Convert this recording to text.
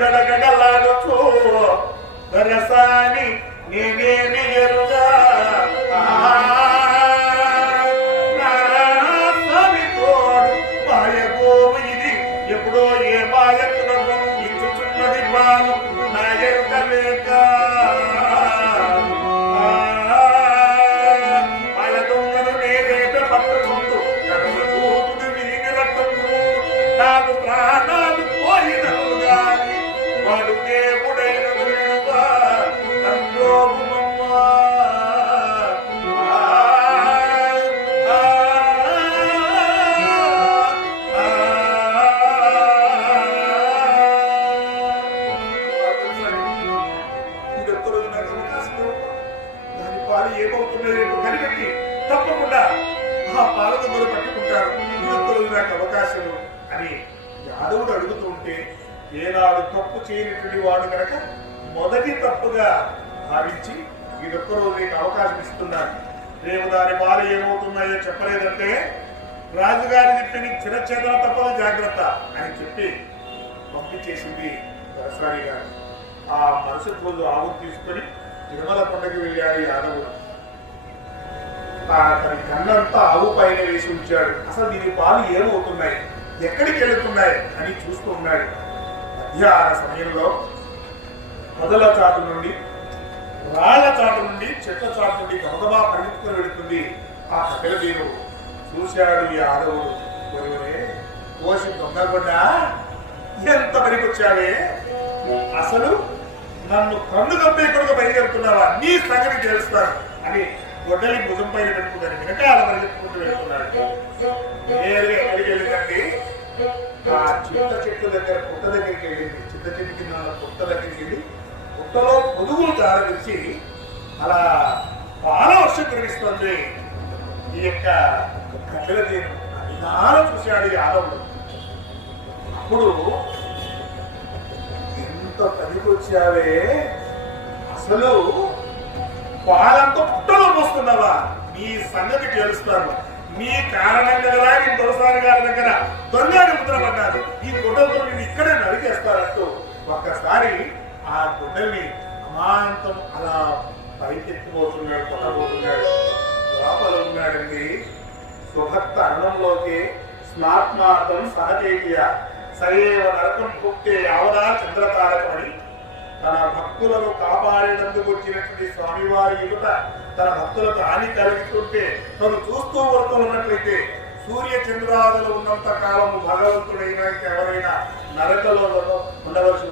గడగడలాడుచు దరసాని నేనేమి ఎరుగా ఆ, నా ఇది ఎప్పుడో ఏ మాయకునకు ఇచ్చుచున్నది బాను పాలు ఏమవుతున్నది కనిపెట్టి తప్పకుండా ఆ పాలతో మొదలు పట్టుకుంటారు. ఇది నాకు అవకాశం అని యాదవుడు అడుగుతుంటే ఏనాడు తప్పు చేయనటువంటి వాడు కనుక మొదటి తప్పుగా భావించి ఇదొక్కరోజు నీకు అవకాశం ఇస్తున్నాను రేపు దాని పాలు ఏమవుతున్నాయో చెప్పలేదంటే రాజుగారి చెప్పిన చిరచేతన తప్పదు జాగ్రత్త అని చెప్పి పంపించేసింది దసరాని గారు. ఆ మరుసటి రోజు ఆవు తీసుకొని తిరుమల కొండకి వెళ్ళాడు యాదవుడు. తన కన్నంతా ఆవు పైన వేసి ఉంచాడు. అసలు దీని పాలు ఏమవుతున్నాయి? ఎక్కడికి వెళుతున్నాయి? అని చూస్తూ ఉన్నాడు. మధ్యాహ్న సమయంలో మొదల చాటు నుండి రాళ్ళ చాటు నుండి చెట్ల చాటు నుండి గమగమా పరిగెత్తుకొని వెళుతుంది ఆ కపిల దేవుడు చూశాడు ఈ ఆడవుడు కోసి దొంగగొండ ఎంత పనికొచ్చావే? అసలు నన్ను కన్ను కంపెనీ కొడుకు బయలుదేరుతున్నావా? నీ సంగతి తెలుస్తాను. అని గొడ్డలి భుజం పైన పెట్టుకుని వెనకాల పరిగెత్తుకుంటూ వెళ్తున్నాడు. ఎక్కడికి వెళ్ళిందండి? ఆ చింత చెట్టు దగ్గర పుట్ట దగ్గరికి వెళ్ళింది. చింత చెట్టు కింద పుట్ట దగ్గరికి వెళ్ళి పుట్టలో పొదుగులు ప్రారంభించి అలా బాగా వర్షం కురిపిస్తుంది. ఈ యొక్క కట్టెల దేను నిదానం చూశాడు ఈ ఆడవుడు అప్పుడు ఎంత పనికొచ్చావే? అసలు పాలంతా పుట్టలో పోస్తున్నావా? నీ సంగతి తెలుస్తాను. నీ కారణంగా కదా నేను దొరసారి గారి దగ్గర దొంగని ముద్రపడ్డాను ఈ గుడ్డలతో నేను ఇక్కడే నరికేస్తానంటూ ఒక్కసారి ఆ గుడ్డల్ని అమాంతం అలా పైకెత్తిపోతున్నాడు కొట్టబోతున్నాడు. లోపల ఉన్నాడండి సుభక్త అన్నంలోకి స్నాత్మార్థం సహజేయ సరేవ నరకం భుక్తే యావదా చంద్రతారకమని తన భక్తులను కాపాడేటందుకు వచ్చినటువంటి స్వామివారి ఎదుట తన భక్తులకు హాని కలిగిస్తుంటే తను చూస్తూ వస్తూ ఉన్నట్లయితే సూర్య చంద్రాదులు ఉన్నంత కాలము భగవంతుడైనా ఎవరైనా నరకలో ఉండవచ్చు.